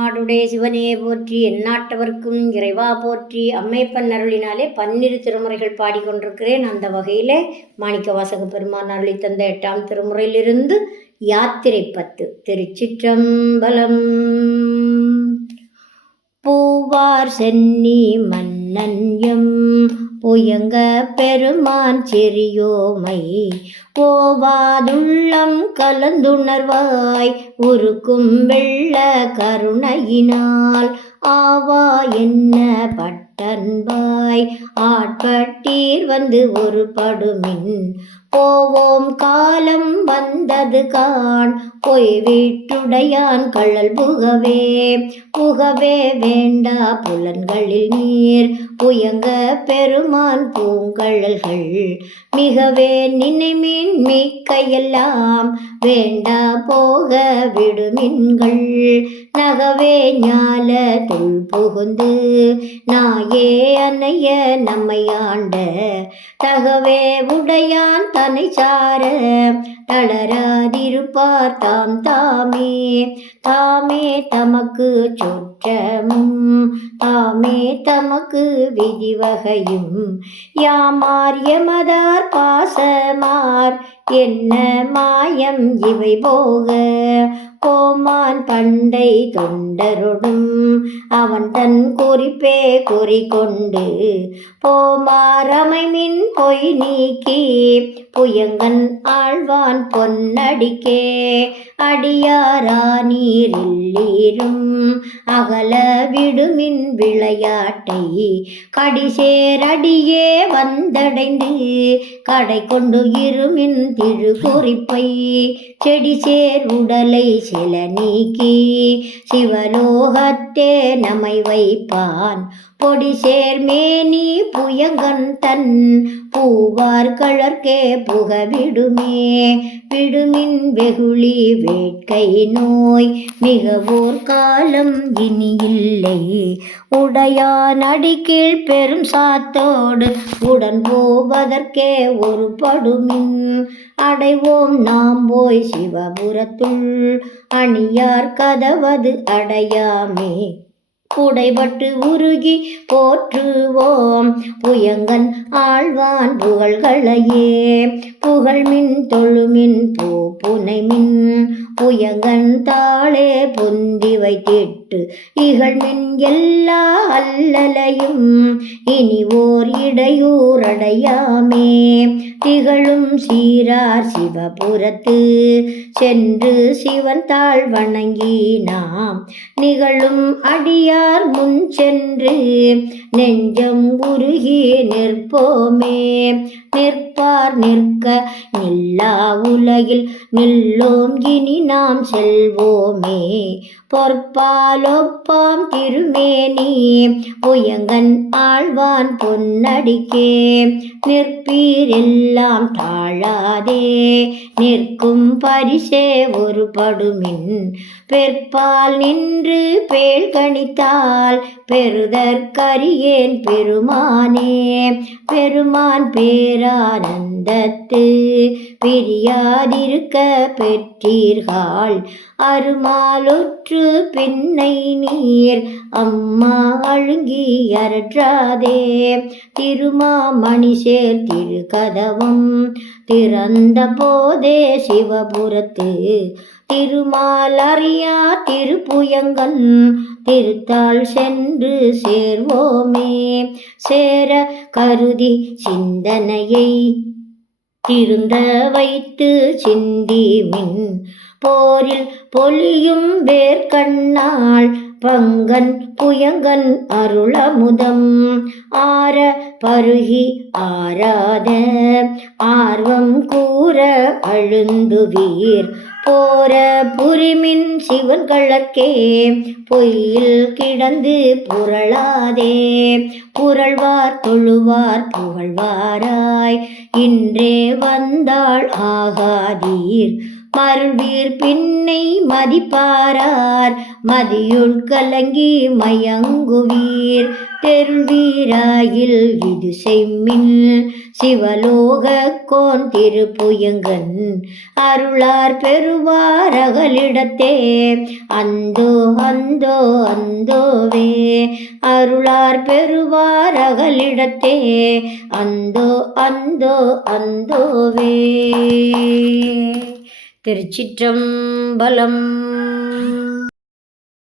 நாடுடைய சிவனையே போற்றி எந்நாட்டவர்க்கும் இறைவா போற்றி அம்மைப்பன் அருளினாலே பன்னிரு திருமுறைகள் பாடிக்கொண்டிருக்கிறேன். அந்த வகையிலே மாணிக்க வாசக பெருமான் அருளி தந்த எட்டாம் திருமுறையிலிருந்து யாத்திரை பத்து திருச்சிற்றம்பலம். பூவார் சென்னி மன்னன் எம் புயங்க பெருமான் செரியோமை ஓவாதுள்ளம் கலந்துணர்வாய் உருக்கும் வெள்ள கருணையினால். ஆவா என்ன பட்டன்பாய். ஆட்பட்டீர் வந்து ஒரு படுமின் போவோம் காலம் வந்தது கான் பொய் வீட்டுடையான் கள்ளல் புகவே. புகவே வேண்டா புலன்களில் நீர் புயங்க பெருமான் பூங்கழல்கள். மிகவே நினைமின் மீக்கையெல்லாம் வேண்டா போக விடுமின்கள் நகவே ஞால துள் புகுந்து நாயே அன்னைய நம்மை ஆண்ட. தகவே உடையான் தனை சார தளராதிருப்பார் தாம். தாமே தாமே தமக்கு சுற்றமும் தாமே தமக்கு விதிவகையும். யாமார் எமதார் பாசமார் என்ன மாயம் இவை போக? கோமான் பண்டை தொண்டரொடும். அவன் தன் குறிப்பே குறிக்கொண்டு போமாரமைமின் பொய் நீக்கி புயங்கன் ஆழ்வான் பொன்னடிக்கே அடியாரா நீரில்லீரும் அகல விடுமின் விளையாட்டை கடிசேரடியே வந்தடைந்து கடை கொண்டு இருமின் திருக்குறிப்பை செடி சேர் உடலை சில நீக்கி சிவலோகத்தே நம்மை வைப்பான். பொடி சேர்மேனி புயங்கன் தன் பூவார் கழற்கே புக விடுமே விடுமின் வெகுளி வேட்கை நோய் மிகவோர் காலம் இனி இல்லை உடையான் அடிக்கீழ் பெரும் சாத்தோடு உடன் போவதற்கே ஒரு படுமின். அடைவோம் நாம் போய் சிவபுரத்துள் அணியார் கதவது அடையாமே. குடைபட்டு உருகி போற்றுவோம். புயங்கன் ஆழ்வான் புகழ்களையே. புகழ்மின் தொழுமின் பூ புனைமின். புயங்கன் தாளே பொந்தி வைத்திட்டு இகழ்மின் எல்லா அல்லலையும். இனி ஓர் இடையூரடையாமே திகழும் சீரார் சிவபுரத்து. சென்று சிவன் தாழ் வணங்கி நாம். நிகழும் அடியார் முன் சென்று நெஞ்சம் உருகி நிற்போமே. நிற்பார் நிற்க நில்லா உலகில் நில்லோம். இனி நாம் செல்வோமே. பொற்பாலொப்பாம் திருமேனியே புயங்கன் ஆழ்வான் பொன்னடிக்கே. நிற்பீர் எல்லாம் தாழாதே. நிற்கும் பரிசே ஒரு படுமின். பெற்பால் நின்று பேள் கணித்தால் பெறுதற்கரியேன் பெருமானே. பெருமான் பேர் பேரானந்தத்து பிரியாதிருக்க பெற்றீர்கள் அருமாலொற்று பின்னை நீர் அம்மா அழுங்கி அரற்றாதே திருமாமணி சேர்த்திரு கதவம் திறந்த போதே சிவபுரத்து. திருமாலறியா திருப்புயங்கன். திருத்தாள் சென்று சேர்வோமே. சேர கருதி சிந்தனையை திருந்த வைத்து சிந்தி மின். போரில் பொலியும் வேர்க்கண்ணாள் பங்கன் புயங்கன் அருளமுதம். ஆர பருகி ஆராத. ஆர்வம் கூற அழுந்துவீர். போர புரிமின் சிவன் கழற்கே. பொய்யில் கிடந்து புரளாதே. புரள்வார் தொழுவார் புகழ்வாராய். இன்றே வந்தாள் ஆகாதீர். மருள்வீர் பின்னை மதிப்பாரார். மதியுள் கலங்கி மயங்குவீர். தெருள்வீராயில் இது செம்மின் சிவலோக கோன் திருப்புயங்கன். அருளார் பெறுவார் அகலிடத்தே. அந்தோ அந்தோ அந்தோவே. அருளார் பெறுவார் அகலிடத்தே. அந்தோ அந்தோ அந்தோவே. திருச்சிற்றம்பலம்.